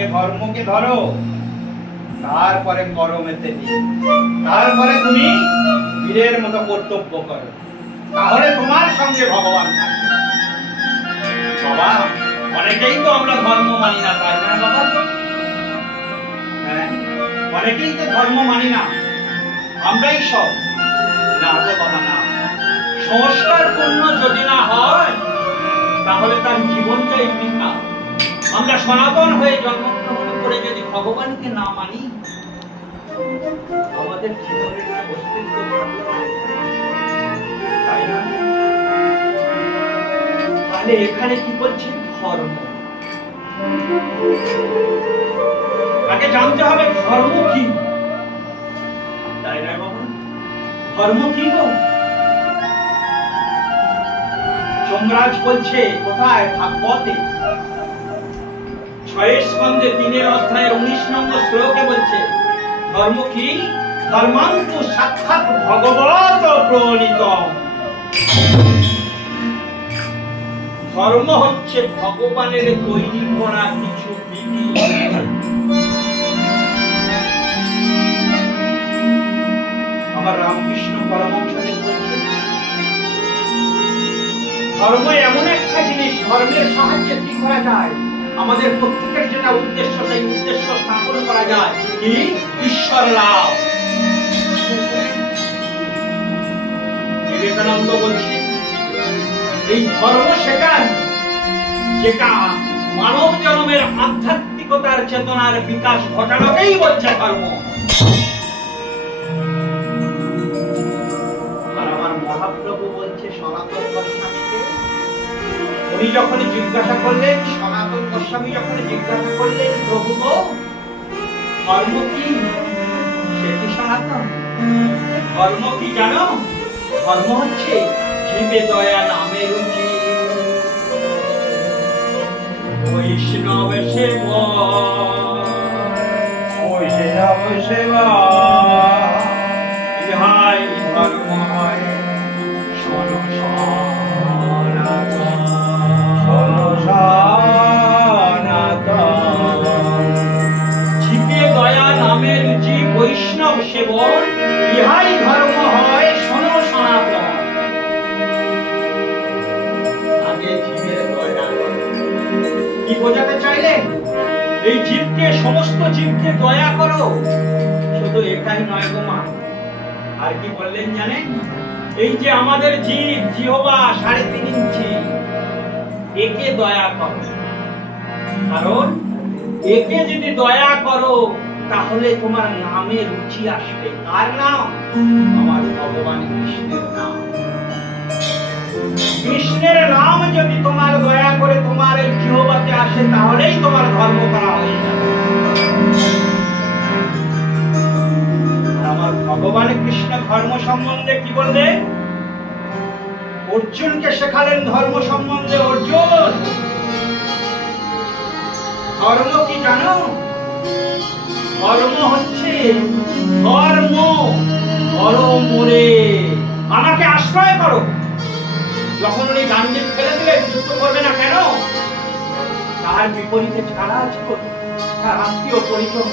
আগে ধর্মকে ধরো, তারপরে কর্মেতে নিয়ে, তারপরে তুমি বীরের মতো কর্তব্য করো, তাহলে তোমার সঙ্গে ভগবান থাকবে। বাবা, অনেকেই তো আমরা ধর্ম মানি না, তাই না বাবা? হ্যাঁ, অনেকেই তো ধর্ম মানি না, আমরাই সব। না তো বাবা, না। সংস্কার পূর্ণ যদি না হয় তাহলে তার জীবনটাই বৃথা। আমরা সনাতন হয়ে জন্মগ্রহণ করে যদি ভগবানকে না মানি, আমাদের জীবনের অস্তিত্ব তাই না? তাহলে এখানে কি বলছে? ধর্ম। আগে জানতে হবে ধর্ম কি, তাই না বাবা? ধর্ম কি গো? যমরাজ বলছে কোথায়? ভাগবতে 6 স্কন্ধে 3 অধ্যায়ের 19 নম্বর শ্লোকে বলছে ধর্ম কি? ধর্মান্তু সাক্ষাৎ ভগবত প্রণীতম। ধর্ম হচ্ছে ভগবানের তৈরি করা কিছু বিধি। আমার রামকৃষ্ণ পরমহংসদেব বলছে ধর্ম এমন একটা জিনিস, ধর্মের সাহায্যে কি করা যায়? আমাদের প্রত্যেকের যেটা উদ্দেশ্য, সেই উদ্দেশ্য স্থাপন করা যায় কি? ঈশ্বর লাভ। বিবেকানন্দ বলছে এই ধর্ম শেখায় যেটা মানব জন্মের আধ্যাত্মিকতার চেতনার বিকাশ ঘটানোকেই বলছে ধর্ম। আর আমার মহাপ্রভু বলছে সনাতন গোস্বামীকে, উনি যখন জিজ্ঞাসা করলেন, সনাতন গোস্বামী যখন জিজ্ঞাসা করলেন প্রভু গো ধর্ম কি? সে কি সনাতন? ধর্ম কি জানো? ধর্ম হচ্ছে জীবে দয়া নামে রুচি, বৈষ্ণব সেবা, বৈষ্ণব সেবা, ইহাই ধর্ম হয় সনাতন, সনাতন। জীবে দয়া নামে রুচি, বৈষ্ণব সেবন, ইহাই ধর্ম হয় সনাতন। কি বোঝাতে চাইলেন? এই জীবকে, সমস্ত জীবকে দয়া করো। শুধু এটাই নয় গো মা, আর কি বললেন জানেন? এই যে আমাদের জীব, জিহ্বা 3.5 ইঞ্চি, একে দয়া করো। কারণ একে যদি দয়া করো তাহলে তোমার নামে রুচি আসবে। কার নাম? আমার ভগবান কৃষ্ণের নাম। কৃষ্ণের নাম যদি তোমার দয়া করে তোমার এই জিহ্বাতে আসে তাহলেই তোমার ধর্ম করা হয়ে যাবে। আমার ভগবান কৃষ্ণ ধর্ম সম্বন্ধে কি বললেন? অর্জুনকে শেখালেন ধর্ম সম্বন্ধে। অর্জুন, ধর্ম কি জানো? ধর্ম হচ্ছে ধর্ম করো মোরে, আমাকে আশ্রয় করো। যখন উনি গান্ধী ফেলে দিলে যুদ্ধ করবে না কেন? তার বিপরীতে ছাড়া আছে, তার আত্মীয় পরিজন,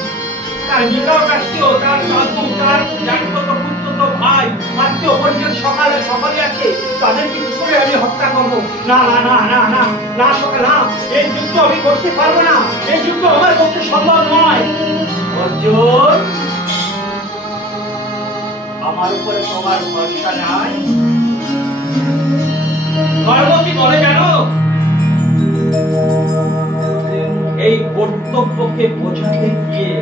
তার নিকট আত্মীয়, তার দাদু, তার জাতিগত পুত্র, ভাই, আত্মীয় পরিজন সকলে আছে। তাদেরকে কি করে আমি হত্যা করবো? না না না না না না সকাল না, এই যুদ্ধ আমি করতে পারবো না, এই যুদ্ধ আমার পক্ষে সম্ভব নয়। অর্জুন, আমার উপরে তোমার ভরসা নাই? ধর্ম কি বলে জানো? এই কর্তব্যকে বোঝাতে গিয়ে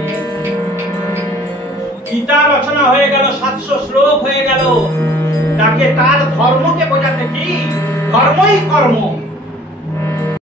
গীতা রচনা হয়ে গেল, 700 শ্লোক হয়ে গেল। তাকে তার ধর্মকে বোঝাতে কি? ধর্মই কর্ম।